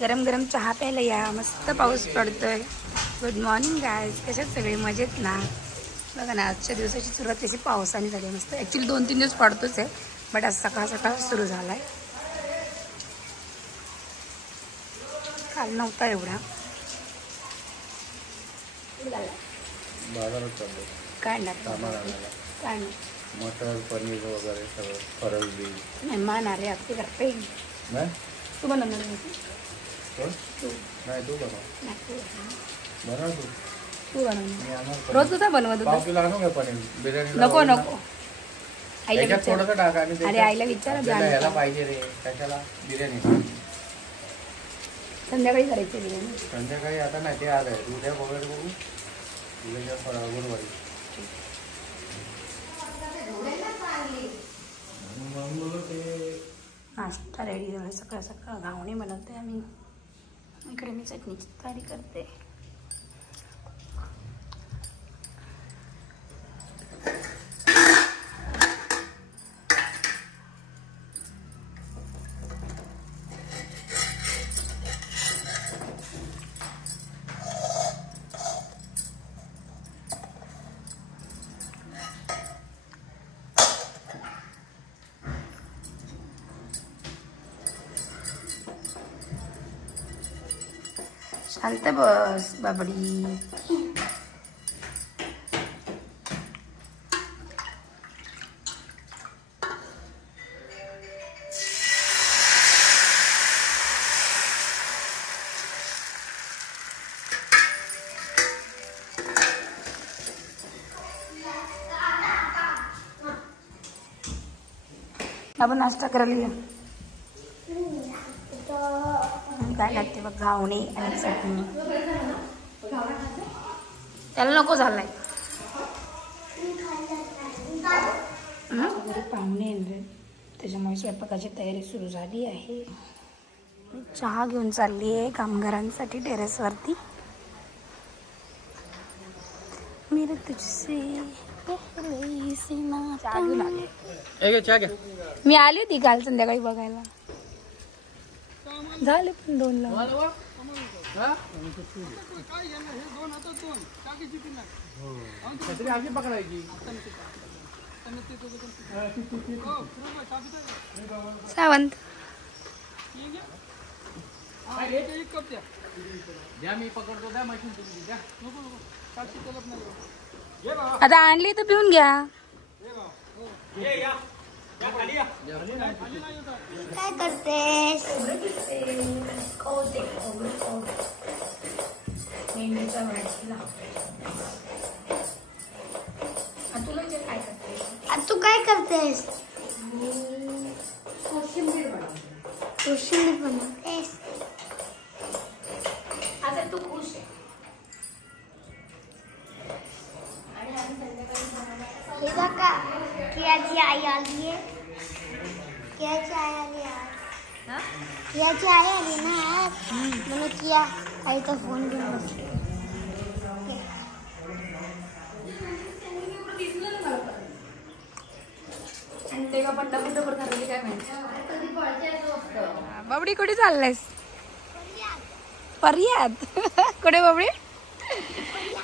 गरम गरम चहा प्यायला या. मस्त पाऊस पडतोय. Good morning guys. कशात सगळे मजेत ना? बघा ना, आजच्या दिवसाची सुरुवात तशी पावसाने झाली मस्त. ॲक्च्युली 2-3 दिवस पडतोच आहे, बट आज सकाळ सकाळ सुरू झाला आहे. काल नव्हता एवढा. काय काय मटर पनीर वगैरे सगळं फरवली. मेहमान आले आपली करते. तू बनवणार नाही? तू बनव. तू बनव. रोज तुझा बनवत होता. बिर्याणी नको नको. थोडंसं टाका. अरे आईला विचार ह्याला पाहिजे रे कशाला बिर्याणी. संध्याकाळी करायची बिर्याणी. संध्याकाळी आता नाही, ते आलंय उद्या वगैरे बघू. उद्याच्या गुरुवारी. नाश्ता रेडी झाला. सकाळ सकाळ घावणे बनवते आम्ही. इकडे मी चटणीची तयारी करते. शांत बस बाबडी. आपण नाश्ता करायला या. काय लागते बघ, घावणे आणि चटणी. त्याला नको झालाय. घरी पाहुणे येणार, त्याच्यामुळे स्वयंपाकाची तयारी सुरू झाली आहे. चहा घेऊन चालली आहे कामगारांसाठी टेरेसवरती. मेरे तुझसे पहले से ना. चहा घेऊन आले. मी आली होती काल संध्याकाळी बघायला. झाले पण 2 ला. सावंत आता आणली तर पिऊन घ्या. काय करतेस? मेंढीचा भाजीला. तू काय करतेस? कोशिंबीर बनवतेस. आता तू खुश आहे. हे बघा कियाची आई आली आहे. कियाची आई आली आज. कियाची आई आली ना आज, म्हणून किया आईचा फोन घेऊन बसली. बाबडी कुठे चाललायस? पर्यात. कुठे बाबडी?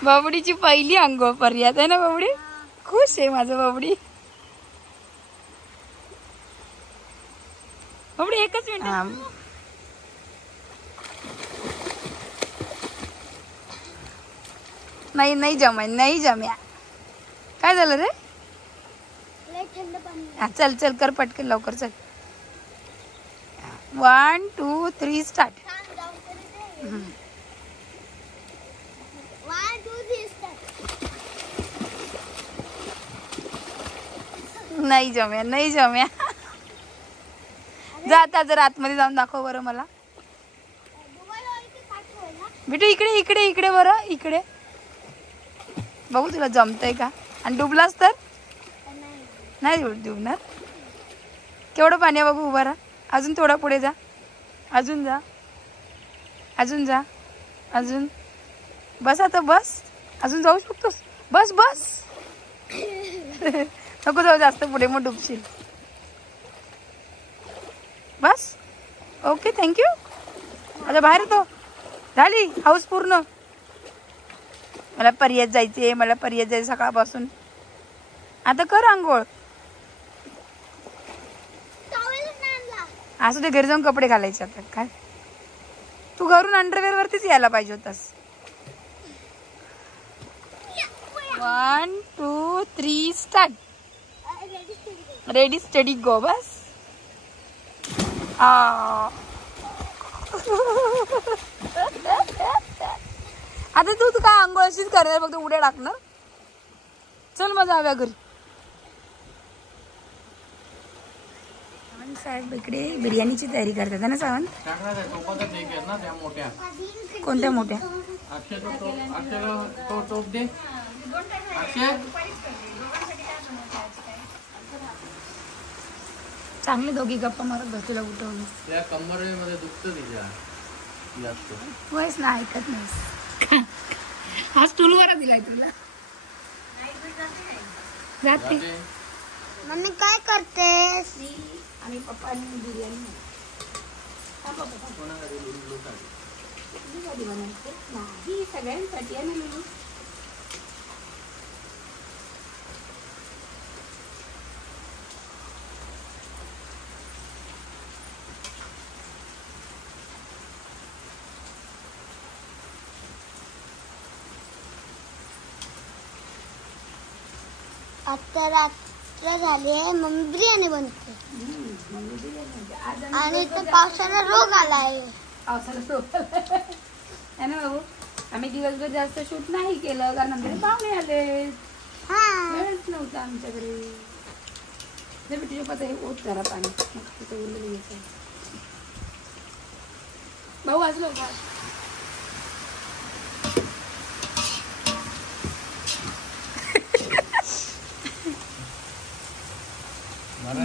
बाबडीची पहिली अंघोळ पर्यात आहे ना. बाबडी खुश आहे माझं. बाबडी बाबडी एकच मिनिट. नाही नाही जमाय, नाही जम्या. काय झालं रे? हा चल चल कर पटकन लवकर चल. 1 2 3 स्टार्ट. नाही जम्या, नाही जम्या. जा आता जर आतमध्ये जाऊन दाखव बरं मला. बेटू इकडे इकडे इकडे बरं इकडे. बघू तुला जमतंय का. आणि डुबलास तर नाही डुबणार. केवढं पाणी आहे बघू. उभा राहा. अजून थोडा पुढे जा. अजून जा. अजून जा. अजून बस. आता बस. अजून जाऊ शकतोस. बस बस. नको जाऊ जास्त पुढे, मग डुबशील. बस. Okay, thank you. आता बाहेर येतो. झाली हाऊस पूर्ण. मला पर्यात जायचे, मला पर्यात जायचं सकाळपासून. आता कर आंघोळ. असं ते घरी जाऊन कपडे घालायचे. आता काय तू घरून अंडरवेअर वरतीच यायला पाहिजे होतास. 1 2 3 स्टार्ट. रेडी स्टडी गो. बस. आता तू काय आंघोळ अशीच करणार, फक्त उड्या टाकणार. चल मग जाऊया घरी. साहेब इकडे बिर्याणीची तयारी करतात ना सावंत. कोणत्या मोठ्या? चांगले दोघी गप्पा मारत बसलेला उठवून. कंबरमध्ये दुखतं तिच्या. वयस ना ऐकत नाहीस. हा स्टूलवर दिलाय तुला. जाते मम्मी काय करतेस? आणि पप्पांनी बिर्याणी नाही सगळ्यांसाठी आहे ना लुलू. आता रात्र झाली आहे, मम्मी बिर्याणी बनते. आणि तो पावसाला रोग आलाय. पावसाला रोग आलाय ना बाबू. आम्ही दिवसभर जास्त शूट नाही केलं कारण आमच्याकडे पाहुणे आले. वेळच नव्हता आमच्याकडे. हे ओत जरा पाणी उरलेलं भाऊ वाजलो का?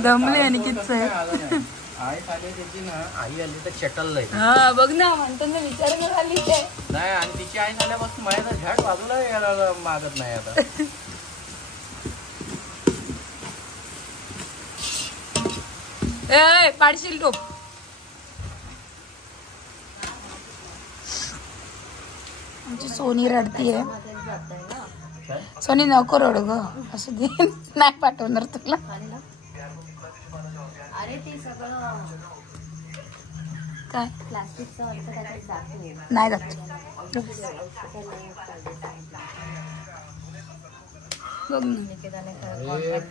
दमले आणि किती आई आली त्याची ना. आई आली तर चटल. हा बघ ना, म्हणतो ना विचार आली ते नाही. आणि तिची आई झाल्यापासून माझ्या झाड बाजूला यायला मागत नाही आता. ए पाडशील टोप. आमची सोनी रडतीये. सोनी नको रडू ग. असं दे. नाही पाठवणार तुला. अरे ते सगळं काय प्लास्टिकचं नाही जात. बघ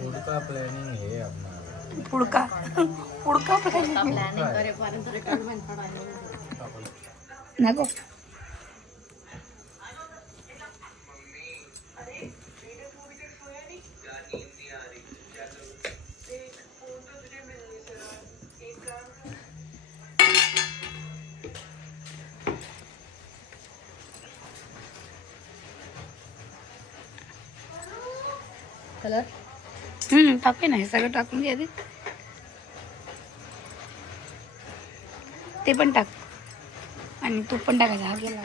पुढका प्लॅनिंग हे पुडका पुडका प्लॅनिंग नको. कलर टाकूया ना. हे सगळं टाकून घ्या. ते पण टाक आणि तूप पण टाकायचं. हा गेला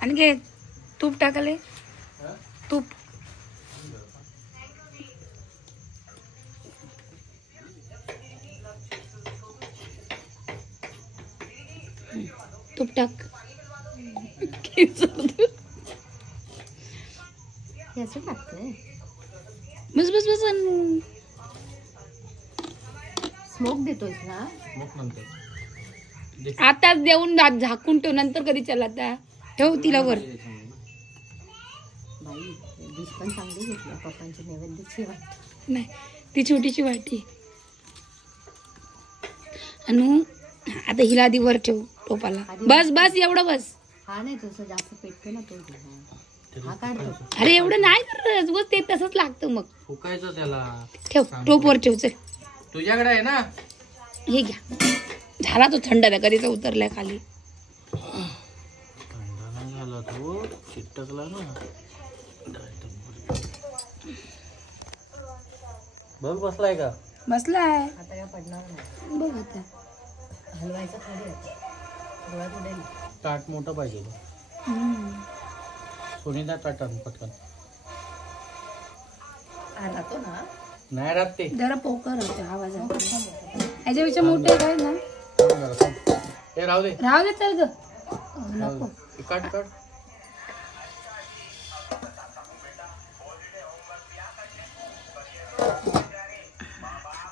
आणि घे तूप टाकाले. तूप तूप टाक. बस बस बस. स्मोक देतोय ना. आताच देऊन झाकून ठेव. नंतर कधी चला. आता ठेव तिला वर. बाई डिश पण चांगली घेतली. पप्पांची नैवेद्याची वाटी. नाही ती छोटीशी वाटी. अनु आता हिला आधी वर ठेव टोपाला. बस बस एवढं बस. हा नाही तुझं जास्त पेटतो ना तो. हा काढतो. अरे एवढं नाही तर बस. ते तसंच लागतं मग. फुकायचं त्याला. ठेव टोप वर ठेव. चल तुझ्याकडे आहे ना. हे घ्या. झाला तो थंड. त्या कधीचा उतरलाय खाली. थंड नाही झाला तो. चिटकला ना. बघ बसलाय का? बसलाय. आता काय पडणार नाही. बघ आता हलवायचं खाली. डोळ्यात उडेल. ताट मोठं पाहिजे. सोनीचा ताट आण पटकन. हा जातो ना. नाही राहत ते. जरा पोकर होते आवाज याच्यापेक्षा मोठे काय ना. हे राहू दे. राहू दे तर ग. नको. काट काट.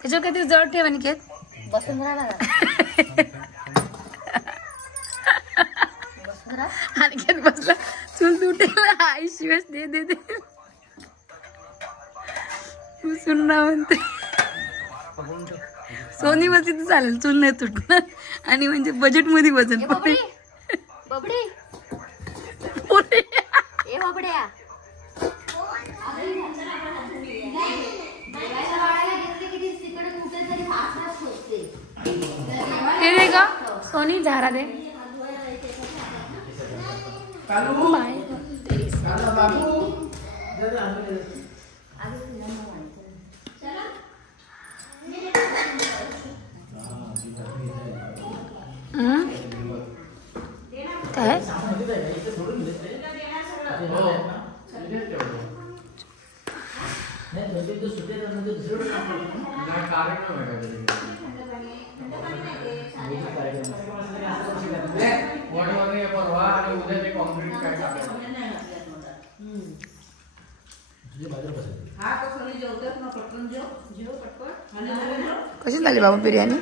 त्याच्यावर काहीतरी जड ठेव अनिकेत. बसून राहणार अनिकेत बसला चूल तुटेल आई शिवेश दे दे दे तू सुनना म्हणते. सोनी बसली तर चालेल चूल नाही तुटणार आणि म्हणजे बजेट मध्ये वजन बबडी बबडी पुरे. ए बबड्या हे दे का सोनी झारा दे. काय कशी झाली बाबा बिर्याणी.